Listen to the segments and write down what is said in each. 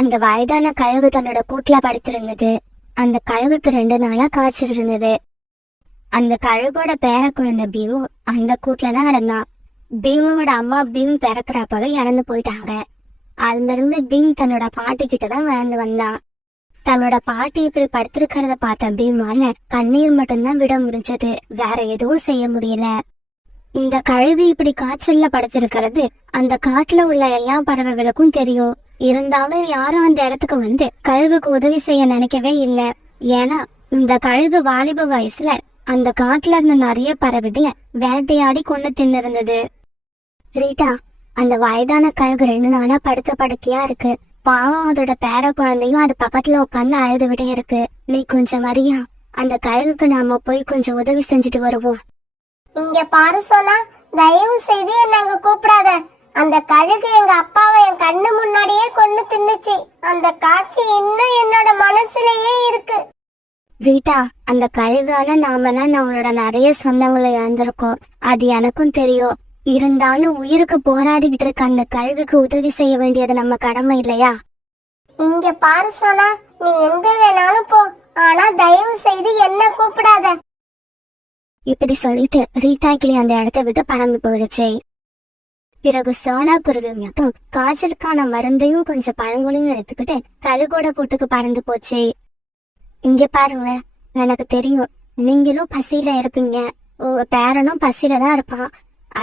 அந்த வயதான கழுகு தன்னோட கூட்டுல படுத்திருந்தது. அந்த கழுகுக்கு 2 நாளா காய்ச்சல் இருந்தது. அந்த கழுகோட பேர குழந்தை பீமு அந்த கூட்டுலதான் இருந்தான். பீமோட அம்மா பீம் பிறக்கிறப்பவே இறந்து போயிட்டாங்க. அதுல இருந்து பீம் தன்னோட பாட்டி கிட்டதான் வளர்ந்து வந்தான். தன்னோட பாட்டி இப்படி படுத்திருக்கிறத பார்த்த பீமால கண்ணீர் மட்டும்தான் விட முடிஞ்சது, வேற எதுவும் செய்ய முடியல. இந்த கழுகு இப்படி காய்ச்சல்ல படுத்திருக்கிறது அந்த காட்டுல உள்ள எல்லா பறவைகளுக்கும் தெரியும். இருந்தாலும் யாரும் அந்த இடத்துக்கு வந்து கழுகுக்கு உதவி செய்ய நினைக்கவே இல்லை. ஏன்னா இந்த கழுகு வாலிப வயசுல அந்த காட்டுல இருந்த நிறைய பறவைகளை வேட்டையாடி கொண்டு தின்னிருந்தது. ரீட்டா, அந்த வயதான கழுகு 2 நாளா படுத்த படுக்கையா இருக்கு. பாவம், அதோட பேர குழந்தையும் அது பக்கத்துல உட்காந்து அழுதுகிட்டே இருக்கு. நீ கொஞ்சம் வரியா? அந்த கழுகுக்கு நாம போய் கொஞ்சம் உதவி செஞ்சுட்டு வருவோம். இங்க பாரு சோனா, தயவு செய்து என்ன அங்க கூப்பிடாத. அந்த கழுகு எங்க அப்பாவை என் கண்ணு முன்னாடியே கொண்டு தின்னுச்சு. அந்த காட்சி இன்னும் என்னோட மனசுலயே இருக்கு. ரீட்டா, அந்த கழுகால நாமெல்லாம் நம்மளோட நிறைய சொந்தங்களை இழந்திருக்கோம், அது எனக்கும் தெரியும். இருந்தாலும் உயிருக்கு போராடிக்கிட்டு இருக்க அந்த கழுகுக்கு உதவி செய்ய வேண்டியது நம்ம கடமை இல்லையா? இங்க பாரு சோனா, நீ எங்க வேணாலும் போ, ஆனா தயவு செய்து என்ன கூப்பிடாத. இப்படி சொல்லிட்டு ரீட்டா கிளி அந்த இடத்த விட்டு பறந்து போயிடுச்சு. பிறகு சோனா குருவி மட்டும் காய்ச்சலுக்கான மருந்தையும் கொஞ்சம் பழங்களையும் எடுத்துக்கிட்டு கழுகோட கூட்டுக்கு பறந்து போச்சு. இங்க பாருங்க, எனக்கு தெரியும் நீங்களும் பசியில இருப்பீங்க, உங்க பேரனும் பசியில தான் இருப்பான்.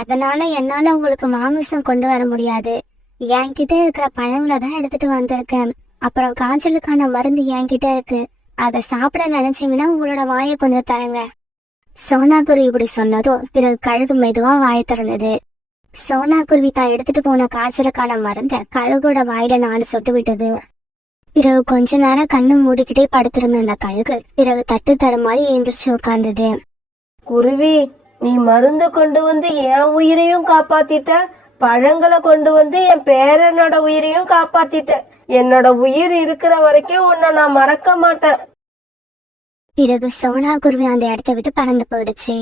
அதனால என்னால உங்களுக்கு மாமிசம் கொண்டு வர முடியாது. என்கிட்ட இருக்கிற பழங்களை தான் எடுத்துட்டு வந்திருக்கேன். அப்புறம் காய்ச்சலுக்கான மருந்து என்கிட்ட இருக்கு, அதை சாப்பிட நினைச்சீங்கன்னா உங்களோட வாயை கொஞ்சம் தரங்க. சோனா குருவி இப்படி சொன்னதும் பிறகு கழுகு மெதுவா வாயை திறந்தது. சோனா குருவி தான் எடுத்துட்டு போன காய்ச்சலுக்கான மருந்த கழுகோட வாயில 4 சொட்டு விட்டது. பிறகு கொஞ்ச நேரம் கண்ணு மூடிக்கிட்டே படுத்திருந்த அந்த கழுகு பிறகு தட்டு தடுமாறி எழுந்திரிச்சு உட்கார்ந்தது. குருவி, நீ மருந்து கொண்டு வந்து என் உயிரையும் காப்பாத்திட்ட, பழங்களை கொண்டு வந்து என் பேரனோட உயிரையும் காப்பாத்திட்ட. என்னோட உயிர் இருக்கிற வரைக்கும் உன்னை நான் மறக்க மாட்டேன். பிறகு சோனா குருவி அந்த இடத்த விட்டு பறந்து போயிடுச்சு.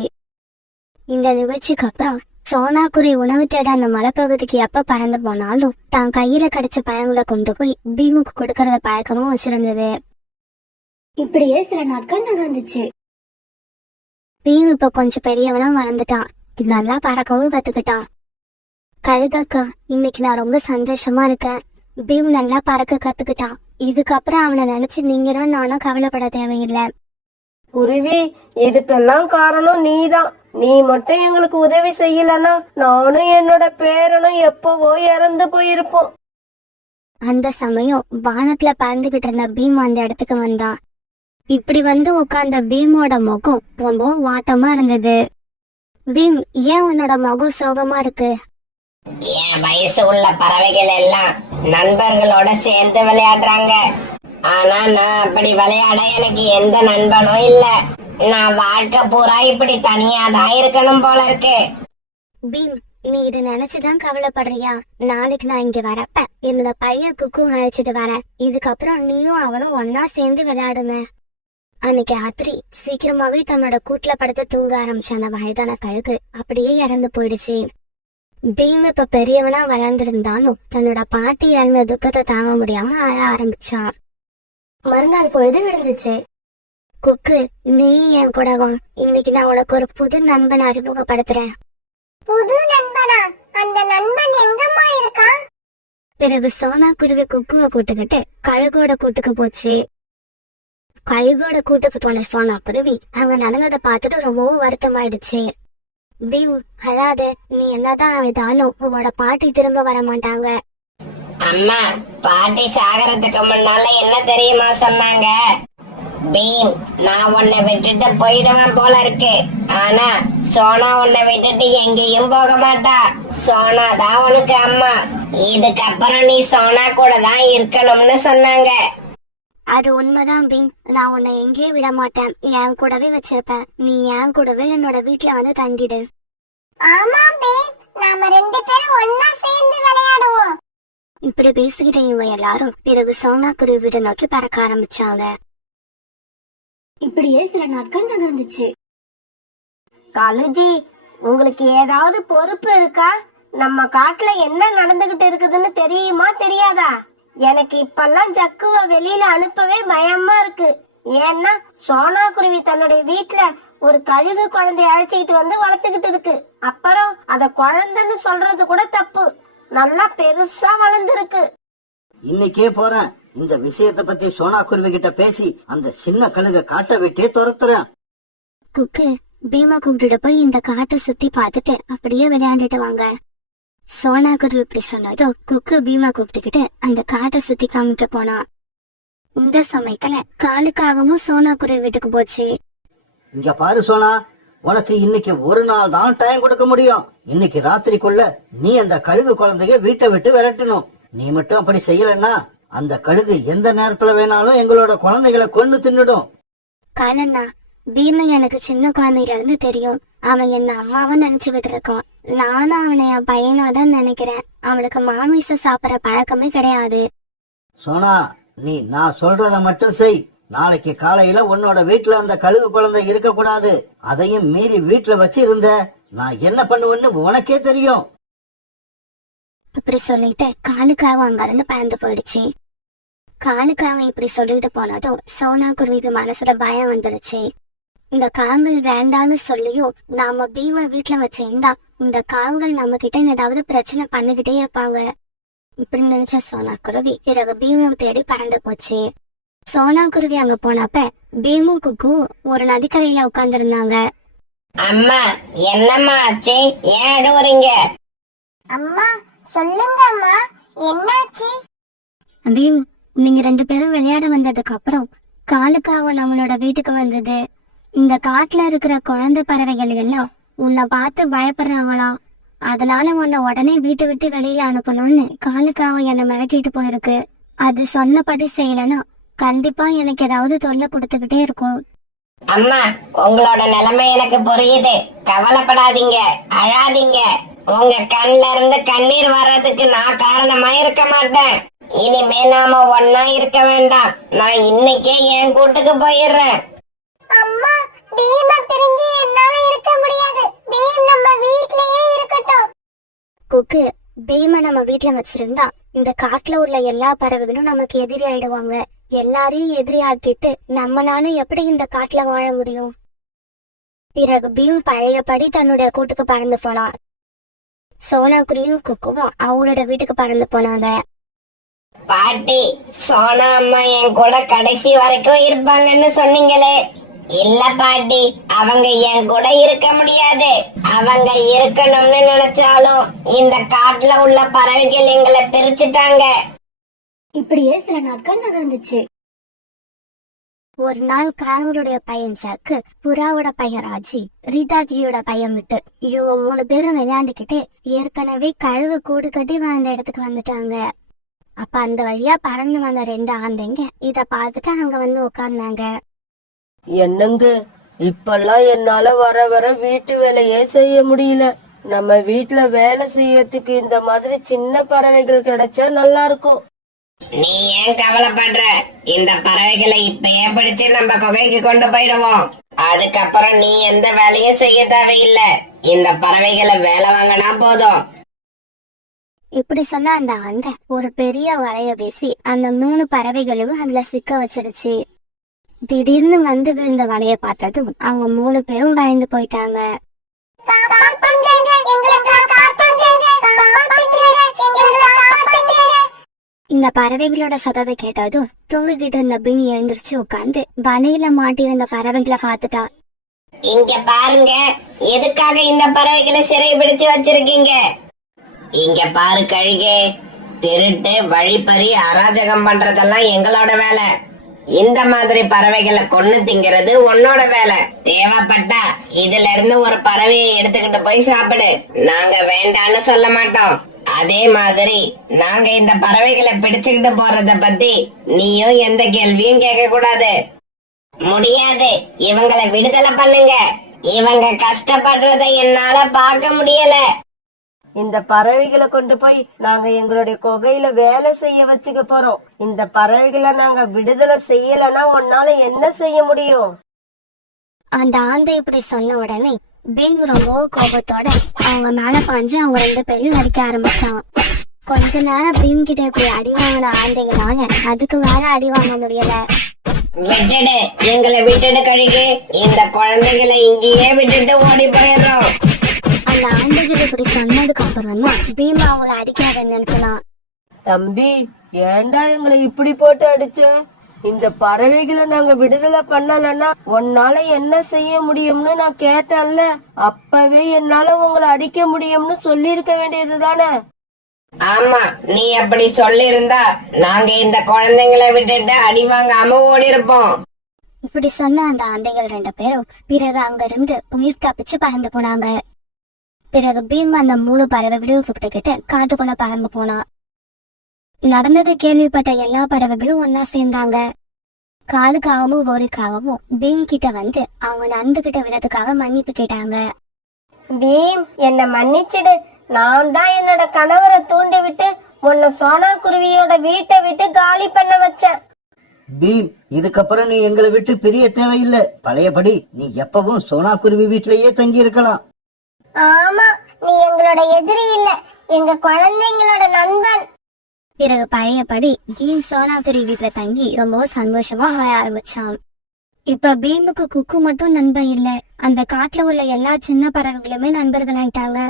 இந்த நிகழ்ச்சிக்கு அப்புறம் சோனா குருவி உணவு தேட அந்த மலைப்பகுதிக்கு எப்ப பறந்து போனாலும் தான் கையில கிடைச்ச பழங்களை கொண்டு போய் பீமுக்கு கொடுக்கறத பழக்கமும் வச்சிருந்தது. இப்படியே சில நாட்கள் நகர்ந்துச்சு. பீம் இப்ப கொஞ்சம் பெரியவனா வளர்ந்துட்டான், நல்லா பறக்கவும் கத்துக்கிட்டான். கழுகாக்கா, இன்னைக்கு நான் ரொம்ப சந்தோஷமா இருக்கேன். பீம் நல்லா பறக்க கத்துக்கிட்டான். இதுக்கப்புறம் அவனை நினைச்சு நீங்களும் நானும் கவலைப்பட தேவையில்லை. குருவி, இதுக்கெல்லாம் காரணம் நீதான். நீ மட்டும் எங்களுக்கு உதவி செய்யலன்னா நானும் என்னோட பேரனும் எப்பவோ இறந்து போயிருப்போம். அந்த சமயம் வானத்துல பறந்துகிட்டு இருந்த பீம் அந்த இடத்துக்கு வந்தான். இப்படி வந்து உட்கார்ந்த பீமோட முகம் ரொம்ப வாட்டமா இருந்தது. பீம், ஏன் உன்னோட முகம் சோகமா இருக்கு? என் வயசு உள்ள பறவைகள் எல்லாம் நண்பர்களோட சேர்ந்து விளையாடுறாங்க. ஆனா நான் அப்படி விளையாட எனக்கு எந்த நண்பனும் இல்ல. நான் வாழ்க்கை பூரா இப்படி தனியாதான் இருக்கணும் போல இருக்கு. பீம், நீ இது நினைச்சுதான் கவலைப்படுறியா? நாளைக்கு நான் இங்க வரப்ப என்னோட பையன் குக்கு அழைச்சிட்டு வரேன். இதுக்கப்புறம் நீயும் அவனும் ஒன்னா சேர்ந்து விளையாடுங்க. அன்னைக்கு ராத்திரி சீக்கிரமாவே தன்னோட கூட்டுல படுத்து தூங்க ஆரம்பிச்ச அந்த வயதான கழுகு அப்படியே இறந்து போயிடுச்சு. பீம் இப்ப பெரியவனா வளர்ந்திருந்தாலும் தன்னோட பாட்டி இறந்த துக்கத்தை தாங்க முடியாம அழ ஆரம்பிச்சான். மறுநாள் பொழுது விழுந்துச்சு. குக்கு, நீ என் கூட வா, இன்னைக்கு நான் உனக்கு ஒரு புது நண்பனை அறிமுகப்படுத்துறேன். புது நண்பனா? அந்த நண்பன் எங்கம்மா இருக்கா? பிறகு சோனா குருவி குக்குவை கூட்டுக்கிட்டு கழுகோட கூட்டுக்கு போச்சு. கழுகோட கூட்டுக்கு போன சோனா குருவி அங்க நடந்ததை பார்த்துட்டு ரொம்பவும் வருத்தமாயிடுச்சு. பீம், அழாத, நீ என்னதான் அழுதாலும் உங்களோட பாட்டி திரும்ப வர மாட்டாங்க. அம்மா, பாட்டி சாகறதுக்கு முன்னால என்ன தெரியுமா சொன்னாங்க? பீம், நான் உன்னை விட்டுட்டு போயிடுவேன் போல இருக்கு. ஆனா சோனா உன்னை விட்டுட்டு எங்கேயும் போக மாட்டா. சோனா தான் உனக்கு அம்மா. இதுக்கப்புறம் நீ சோனா கூட தான் இருக்கணும்னு சொன்னாங்க. அது உண்மைதான் பீம், நான் உன்னை எங்கேயும் விட மாட்டேன், என் கூடவே வச்சிருப்பேன். நீ என் கூடவே என்னோட வீட்டுல வந்து தங்கிடு. ஆமா பீம், நாம 2 பேரும் ஒன்னா சேர்ந்து விளையாடுவோம். இப்படி பேசிக்கிட்டு இவங்க எல்லாரும் பிறகு சோனா குருவி வீட்டை நோக்கி பறக்க ஆரம்பிச்சாங்க. இப்படியே சில நாட்கள் நகர்ந்துச்சு. கழுஜி, உங்களுக்கு ஏதாவது பொறுப்பு இருக்கா? நம்ம காட்டுல என்ன நடந்துகிட்டு இருக்குதுன்னு தெரியுமா தெரியாதா? எனக்கு இப்பெல்லாம் ஜக்குவ வெளியில அனுப்பவே பயமா இருக்கு. ஏன்னா சோனா குருவி தன்னுடைய வீட்டுல ஒரு கழுகு குழந்தைய அழைச்சிக்கிட்டு வந்து வளர்த்துக்கிட்டு இருக்கு. அப்புறம் அத குழந்தைன்னு சொல்றது கூட தப்பு. நல்லா பெருசா வளர்ந்துருக்கு. இன்னைக்கே போறேன். இந்த விஷயத்தை பத்தி சோனா குருவி கிட்ட பேசி அந்த சின்ன கழுக காட்ட விட்டே துரத்துறேன். குக்கு, பீமா கூப்பிட்டு போய் இந்த காட்டை சுத்தி பார்த்துட்டு அப்படியே விளையாண்டுட்டு வாங்க. சோனா குருவி இப்படி சொன்னதும் குக்கு பீமா கூப்பிட்டுக்கிட்டு அந்த காட்டை சுத்தி காமிக்க போனான். இந்த சமயத்துல காலுக்காகவும் சோனா குருவி வீட்டுக்கு போச்சு. இங்க பாரு சோனா, உனக்கு இன்னைக்கு ஒரு நாள் தான் டைம் கொடுக்க முடியும். இன்னைக்கு ராத்திரிக்குள்ள நீ அந்த கழுகு குழந்தைய வீட்டை விட்டு விரட்டணும். நீ மட்டும் அப்படி செய்யலன்னா அந்த கழுகு எந்த நேரத்துல வேணாலும் எங்களோட குழந்தைகளை கொன்னு தின்னுடும். காலண்ணா, பீமா எனக்கு சின்ன குழந்தையில இருந்து தெரியும். அவன் என்ன அம்மாவை நினைச்சுக்கிட்டு இருக்கான். நானும் அவனை என் பையனாதான் நினைக்கிறேன். அவனுக்கு மாமிச சாப்பிடற பழக்கமே கிடையாது. சோனா, நீ நான் சொல்றத மட்டும் செய். நாளைக்கு காலையில உன்னோட வீட்டுல அந்த கழுகு குழந்தை இருக்க கூடாது. அதையும் மீறி வீட்டுல வச்சு இருந்த நான் என்ன பண்ணுவேன்னு உனக்கே தெரியும். இப்படி சொல்லிட்டு காலுக்காவும் அங்கிருந்து பறந்து போயிடுச்சு. காலுக்காவும் இப்படி சொல்லிட்டு போனதும் சோனா குருவிக்கு மனசுல பயம் வந்துருச்சு. இந்த காங்கள் வேண்டான்னு சொல்லியும் நாம பீமா வீட்டுல வச்சிருந்தா இந்த காங்கள் நம்ம கிட்ட ஏதாவது பிரச்சனை பண்ணிக்கிட்டே இருப்பாங்க. இப்படி நினைச்ச சோனா குருவி பிறகு பீமாவை தேடி பறந்து போச்சு. சோனா குருவி அங்க போனப்ப பீமு குக்கு ஒரு நதிக்கரையில உட்கார்ந்து இருந்தாங்க. அம்மா, என்னம்மா ஆச்சு? ஏன் அழுவுறீங்க? அம்மா சொல்லுங்க அம்மா, என்னாச்சு? பீம், நீங்க 2 பேரும் விளையாட வந்ததுக்கு அப்புறம் காலுக்காவும் நம்மளோட வீட்டுக்கு வந்தது. இந்த காட்டுல இருக்கிற குழந்தை பறவைகள் எல்லாம் உன்னை பார்த்து பயப்படுறாங்களாம். அதனால உன்னை உடனே வீட்டை விட்டு வெளியில அனுப்பணும்னு காலுக்காவும் என்னை மிரட்டிட்டு போயிருக்கு. அது சொன்னபடி செய்யலன்னா கண்டிப்பா எனக்கு ஏதாவது தொல்லை கொடுத்துக்கிட்டே இருக்கும். அம்மா, உங்களோட நிலைமை எனக்கு புரியுது. கவலைப்படாதீங்க, அழாதீங்க. உங்க கண்ல இருந்து கண்ணீர் வர்றதுக்கு நான் காரணமா இருக்க மாட்டேன். இனிமே நாம ஒன்னா இருக்க வேண்டாம். நான் இன்னைக்கே என் கூட்டுக்கு போயிடுறேன். அம்மா, பீமா பிரிஞ்சு என்னால இருக்க முடியாது. பீம் நம்ம வீட்லயே இருக்கட்டும். குக்கு, பீமை நம்ம வீட்டுல வச்சிருந்தா இந்த காட்டுல உள்ள எல்லா பறவைகளும் நமக்கு எதிரி ஆயிடுவாங்க. எல்லாரையும் எதிரி ஆக்கிட்டு நம்மளால எப்படி இந்த காட்டுல வாழ முடியும்? பிறகு பீம் பழையபடி தன்னுடைய கூட்டுக்கு பறந்து போனான். சோனா குருவியும் குக்குவும் அவங்களோட வீட்டுக்கு பறந்து போனாங்க. பாட்டி, சோனா அம்மா என் கூட கடைசி வரைக்கும் இருப்பாங்கன்னு சொன்னீங்களே. இல்ல பாட்டி, அவங்க என் கூட இருக்க முடியாது. அவங்க இருக்கணும்னு நினைச்சாலும் இந்த காட்டுல உள்ள பறவைகள் எங்களை பிரிச்சுட்டாங்க. இப்படியே சில நாட்கள் நகர்ந்துச்சு. ஒரு நாள் காங்களுடைய பையன் சாக்கு, புறாவோட பையன் ராஜி, ரீட்டாக்கியோட பையன் விட்டு இவங்க 3 பேரும் விளையாண்டுக்கிட்டு ஏற்கனவே கழுகு கூடு கட்டி வாழ்ந்த இடத்துக்கு வந்துட்டாங்க. அப்ப அந்த வழியா பறந்து வந்த 2 ஆந்தைங்க இத பார்த்துட்டு அங்க வந்து உட்கார்ந்தாங்க. என்னங்க, இப்பெல்லாம் என்னால வர வர வீட்டு வேலையே செய்ய முடியல. நம்ம வீட்டுல வேலை செய்யறதுக்கு இந்த மாதிரி சின்ன பறவைகள் கிடைச்சா நல்லா இருக்கும். நீ ஏன் கவலைப்படுற? இந்த பறவைகளை இப்பயே பிடிச்சு நம்ம குகைக்கு கொண்டு போயிடுவோம். அதுக்கப்புறம் நீ எந்த வேலையும் செய்ய தேவையில்லை. இந்த பறவைகளை வேலை வாங்கினா போதும். இப்படி சொன்ன அந்த ஆந்தை ஒரு பெரிய வலைய வீசி அந்த 3 பறவைகளையும் அதுல சிக்க வச்சிருச்சு. திடீர்னு வந்து விழுந்த வலைய பார்த்ததும் அவங்க 3 பேரும் பயந்து போயிட்டாங்க. இந்த பறவைகளோட சத்தத்தை கேட்டதும் தூங்கிக்கிட்டு இருந்த பீனி எழுந்திருச்சு உட்கார்ந்து வலையில மாட்டியிருந்த பறவைகளை பார்த்துட்டா. இங்க பாருங்க, எதுக்காக இந்த பறவைகளை சிறை பிடிச்சு வச்சிருக்கீங்க? இங்க பாரு கழுகே, திருட்டு வழிப்பறி அராஜகம் பண்றதெல்லாம் எங்களோட வேலை. இந்த மாதிரி பறவைகளை கொன்னு திங்கிறது உன்னோட வேலை. தேவைப்பட்டா இதுல இருந்து ஒரு பறவையை எடுத்துக்கிட்டு போய் சாப்பிடு. நாங்க வேண்டான்னு சொல்ல மாட்டோம். அதே மாதிரி நாங்க இந்த பறவைகளை பிடிச்சுக்கிட்டு போறத பத்தி நீயும் எந்த கேள்வியும் கேட்க கூடாது. முடியாது. இவங்களை விடுதலை பண்ணுங்க. இவங்க கஷ்டப்படுறதை என்னால பார்க்க முடியல. இந்த பறவைகளை கொண்டு போய் நாங்க எங்களுடைய குகையில வேலை செய்ய வச்சுக்க போறோம். இந்த பறவைகளை நாங்க விடுதலை செய்யலன்னா உன்னால என்ன செய்ய முடியும்? அந்த ஆந்தை இப்படி சொன்ன உடனே பீம் ரொம்ப கோபத்தோட அவங்க மேல பாஞ்சு அவங்க 2 பேரையும் அடிக்க ஆரம்பிச்சான். கொஞ்ச நேரம் பீம் கிட்ட போய் அடி வாங்கின ஆந்தைங்களால அதுக்கு மேல அடி வாங்க முடியல. விட்டுடு, எங்களை விட்டுடு கழுகு. இந்த குழந்தைகளை இங்கேயே விட்டுட்டு ஓடி போயிடுறோம். அந்த ஆந்தைகிட்ட இப்படி சொன்னதுக்கு அப்புறம் தான் பீம் அவங்கள அடிக்காதன்னு நினைக்கலாம். தம்பி, ஏன்டா எங்களை இப்படி போட்டு அடிச்ச? இந்த பறவைகளை நாங்க விடுதலை பண்ணலன்னா உன்னால என்ன செய்ய முடியும்னு நான் கேட்டேன்ல, அப்பவே என்னால உங்களை அடிக்க முடியும்னு சொல்லிருக்க வேண்டியது தானே? ஆமா, நீ அப்படி சொல்லியிருந்தா நாங்க இந்த குழந்தைங்களை விட்டுட்டு அடி வாங்காம ஓடி இருப்போம். இப்படி சொன்ன அந்த ஆந்தைகள் 2 பேரும் பிறகு அங்க இருந்து உயிர் தப்பிச்சு பறந்து போனாங்க. பிறகு பீம் அந்த 3 பறவைகளையும் கூப்பிட்டுக்கிட்டு காட்டுக்குள்ள பறந்து போனான். நடந்தது கேள்விப்பட்ட எல்லா பறவைகளும் ஒன்னா சேர்ந்தாங்க. காலுக்காகவும் ஓரிக்காகவும் பீம் கிட்ட வந்து அவங்க நடந்துகிட்ட விதத்துக்காக மன்னிப்பு கேட்டாங்க. பீம், என்ன மன்னிச்சிடு. நான் தான் என்னோட கணவரை தூண்டி விட்டு உன்னை சோனா குருவியோட வீட்டை விட்டு காலி பண்ண வச்சேன். பீம், இதுக்கப்புறம் நீ எங்களை விட்டு பிரிய தேவையில்லை. பழையபடி நீ எப்பவும் சோனா குருவி வீட்டிலேயே தங்கி இருக்கலாம். ஆமா, நீ எங்களோட எதிரி இல்ல, எங்க குழந்தைங்களோட நண்பன். பிறகு பழையபடி பீம் சோனா குருவி வீட்டுல தங்கி ரொம்ப சந்தோஷமா வாழ ஆரம்பிச்சான். இப்ப பீமுக்கு குக்கு மட்டும் நண்பன் இல்ல, அந்த காட்டுல உள்ள எல்லா சின்ன பறவைகளுமே நண்பர்கள் ஆயிட்டாங்க.